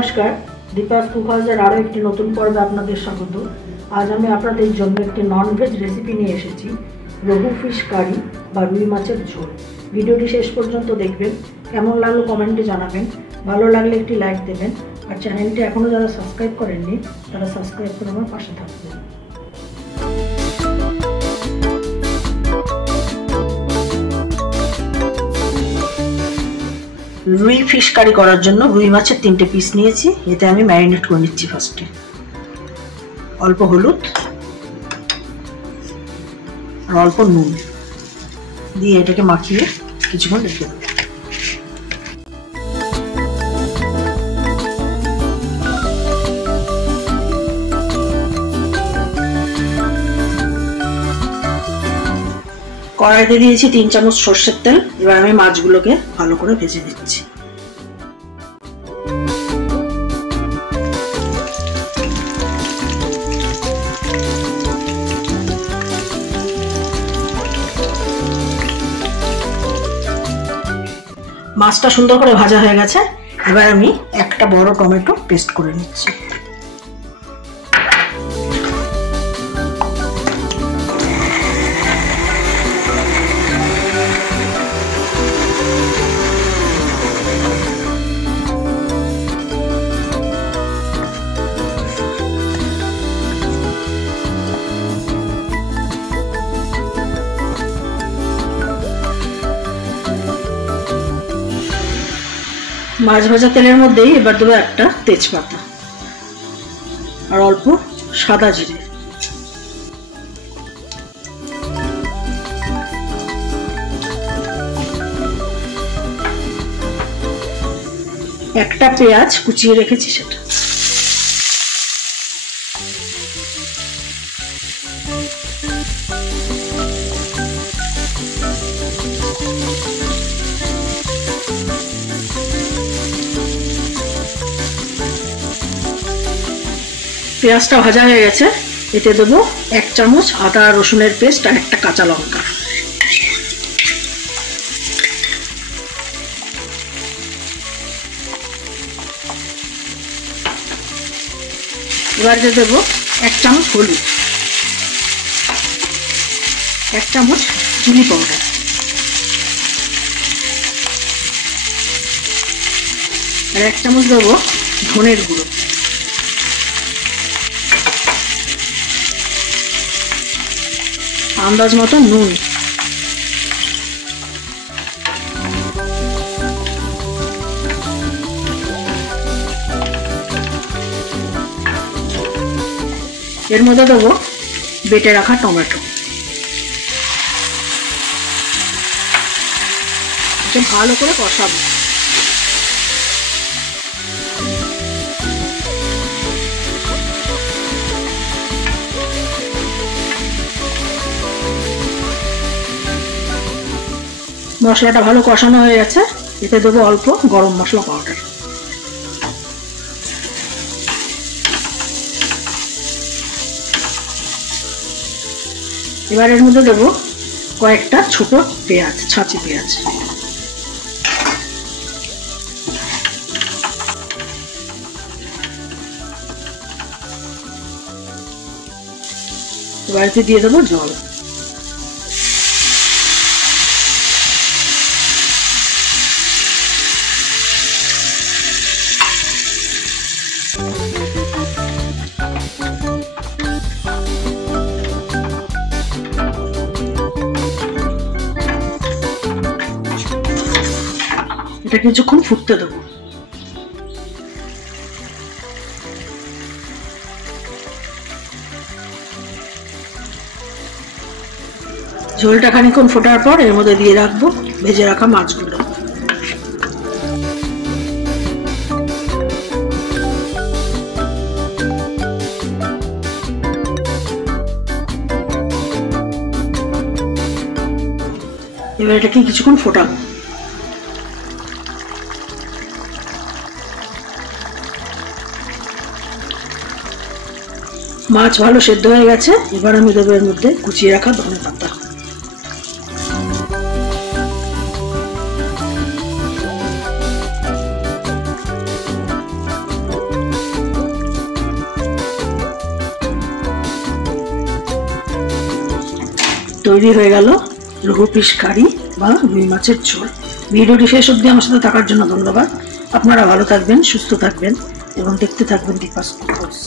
নমস্কার, দীপাস কুকহাউসের আরও একটি নতুন পর্বে আপনাদের স্বাগত। আজ আমি আপনাদের জন্য একটি ননভেজ রেসিপি নিয়ে এসেছি, রঘু ফিশ কারি বা রুই মাছের ঝোল। ভিডিওটি শেষ পর্যন্ত দেখবেন, কেমন লাগলো কমেন্টে জানাবেন, ভালো লাগলে একটি লাইক দেবেন, আর চ্যানেলটি এখনও যারা সাবস্ক্রাইব করেননি তারা সাবস্ক্রাইব করে আমার পাশে থাকবেন। রুই ফিশ কারি করার জন্য রুই মাছের 3টে পিস নিয়েছি। এতে আমি ম্যারিনেট করে নিচ্ছি। ফার্স্টে অল্প হলুদ আর অল্প নুন দিয়ে এটাকে মাখিয়ে কিছুক্ষণ রেখে দেবো। কড়াইতে দিয়েছি 3 চামচ সর্ষের তেল। এবার আমি মাছগুলোকে ভালো করে ভেজে নিচ্ছি। মাছটা সুন্দর করে ভাজা হয়ে গেছে। এবার আমি একটা বড় টমেটো পেস্ট করে নিচ্ছি। মাছ ভাজা তেলের মধ্যেই এবার দেবো একটা তেজপাতা আর অল্প সাদা জিরে। একটা পেঁয়াজ কুচিয়ে রেখেছি সেটা। পেঁয়াজটা ভাজা হয়ে গেছে। এতে দেবো 1 চামচ আদা রসুনের পেস্ট আর একটা কাঁচা লঙ্কা। এবার দেবো 1 চামচ হলুদ, 1 চামচ চিলি পাউডার, আর 1 চামচ দেবো ধনের গুঁড়ো, আন্দাজ মতো নুন। এর মধ্যে দেবো বেটে রাখা টমেটো। ভালো করে কষাবো। মশলাটা ভালো কষানো হয়ে গেছে। এতে দেবো অল্প গরম মশলা পাউডার। এবার এর মধ্যে দেবো কয়েকটা ছোট পেঁয়াজ, ছাঁচি পেঁয়াজ। এবার এতে দিয়ে দেবো জল। এটা কিছুক্ষণ ফুটতে দেবো। ঝোলটা খানিকক্ষণ ফোটার পর এর মধ্যে দিয়ে রাখবো ভেজে রাখা মাছগুলো। এবার এটাকে কিছুক্ষণ ফোটাবো। মাছ ভালো সেদ্ধ হয়ে গেছে। এবার আমি দেবো এর মধ্যে কুচিয়ে রাখা ধনেপাতা। তৈরি হয়ে গেল রঘু ফিশ কারি বা রুই মাছের ঝোল। ভিডিওটি শেষ অবধি আমার সাথে থাকার জন্য ধন্যবাদ। আপনারা ভালো থাকবেন, সুস্থ থাকবেন এবং দেখতে থাকবেন দীপাস কুকস।